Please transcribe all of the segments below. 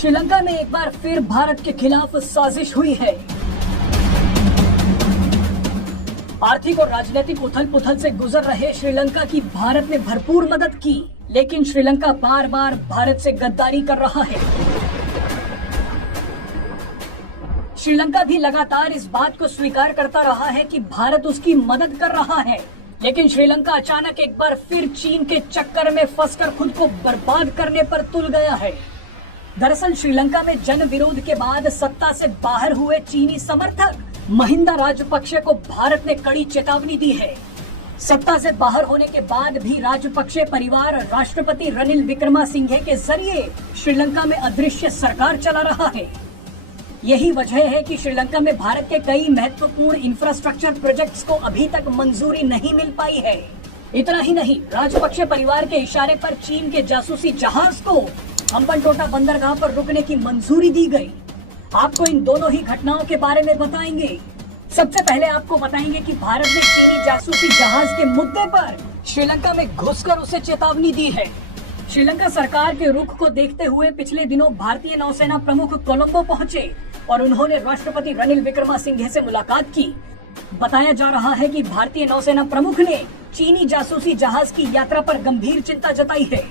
श्रीलंका में एक बार फिर भारत के खिलाफ साजिश हुई है। आर्थिक और राजनीतिक उथल पुथल से गुजर रहे श्रीलंका की भारत ने भरपूर मदद की, लेकिन श्रीलंका बार बार भारत से गद्दारी कर रहा है। श्रीलंका भी लगातार इस बात को स्वीकार करता रहा है कि भारत उसकी मदद कर रहा है, लेकिन श्रीलंका अचानक एक बार फिर चीन के चक्कर में फंसकर खुद को बर्बाद करने पर तुल गया है। दरअसल श्रीलंका में जन विरोध के बाद सत्ता से बाहर हुए चीनी समर्थक महिंदा राजपक्षे को भारत ने कड़ी चेतावनी दी है। सत्ता से बाहर होने के बाद भी राजपक्षे परिवार राष्ट्रपति रनिल विक्रमासिंघे के जरिए श्रीलंका में अदृश्य सरकार चला रहा है। यही वजह है कि श्रीलंका में भारत के कई महत्वपूर्ण इंफ्रास्ट्रक्चर प्रोजेक्ट्स को अभी तक मंजूरी नहीं मिल पाई है। इतना ही नहीं, राजपक्षे परिवार के इशारे पर चीन के जासूसी जहाज को हम्बनटोटा बंदरगाह पर रुकने की मंजूरी दी गई। आपको इन दोनों ही घटनाओं के बारे में बताएंगे। सबसे पहले आपको बताएंगे कि भारत ने चीनी जासूसी जहाज के मुद्दे पर श्रीलंका में घुसकर उसे चेतावनी दी है। श्रीलंका सरकार के रुख को देखते हुए पिछले दिनों भारतीय नौसेना प्रमुख कोलंबो पहुंचे और उन्होंने राष्ट्रपति रनिल विक्रमासिंघे से मुलाकात की। बताया जा रहा है कि भारतीय नौसेना प्रमुख ने चीनी जासूसी जहाज की यात्रा पर गंभीर चिंता जताई है।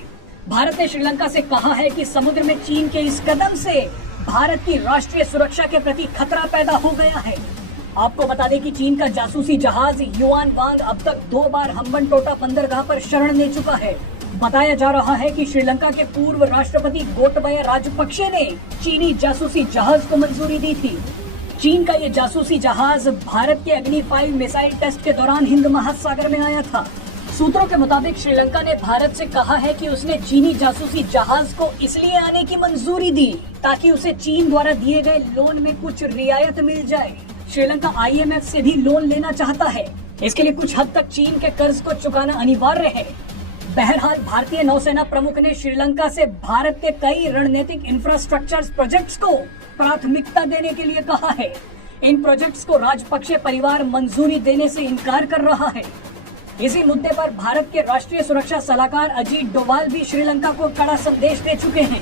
भारत ने श्रीलंका से कहा है कि समुद्र में चीन के इस कदम से भारत की राष्ट्रीय सुरक्षा के प्रति खतरा पैदा हो गया है। आपको बता दें कि चीन का जासूसी जहाज युआन वांग अब तक 2 बार हम्बनटोटा बंदरगाह पर शरण ले चुका है। बताया जा रहा है कि श्रीलंका के पूर्व राष्ट्रपति गोटबाया राजपक्षे ने चीनी जासूसी जहाज को मंजूरी दी थी। चीन का ये जासूसी जहाज भारत के अग्नि 5 मिसाइल टेस्ट के दौरान हिंद महासागर में आया था। सूत्रों के मुताबिक श्रीलंका ने भारत से कहा है कि उसने चीनी जासूसी जहाज को इसलिए आने की मंजूरी दी ताकि उसे चीन द्वारा दिए गए लोन में कुछ रियायत मिल जाए। श्रीलंका IMF से भी लोन लेना चाहता है। इसके लिए कुछ हद तक चीन के कर्ज को चुकाना अनिवार्य है। बहरहाल भारतीय नौसेना प्रमुख ने श्रीलंका से भारत के कई रणनीतिक इंफ्रास्ट्रक्चर प्रोजेक्ट्स को प्राथमिकता देने के लिए कहा है। इन प्रोजेक्ट्स को राजपक्षे परिवार मंजूरी देने से इनकार कर रहा है। इसी मुद्दे पर भारत के राष्ट्रीय सुरक्षा सलाहकार अजीत डोभाल भी श्रीलंका को कड़ा संदेश दे चुके हैं।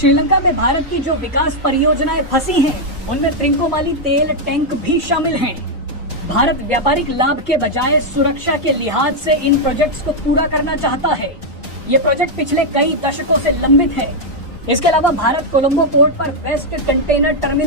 श्रीलंका में भारत की जो विकास परियोजनाएं फंसी हैं, उनमें त्रिंकोमाली तेल टैंक भी शामिल हैं। भारत व्यापारिक लाभ के बजाय सुरक्षा के लिहाज से इन प्रोजेक्ट्स को पूरा करना चाहता है। ये प्रोजेक्ट पिछले कई दशकों से लंबित है। इसके अलावा भारत कोलंबो पोर्ट पर वेस्ट कंटेनर टर्मिनल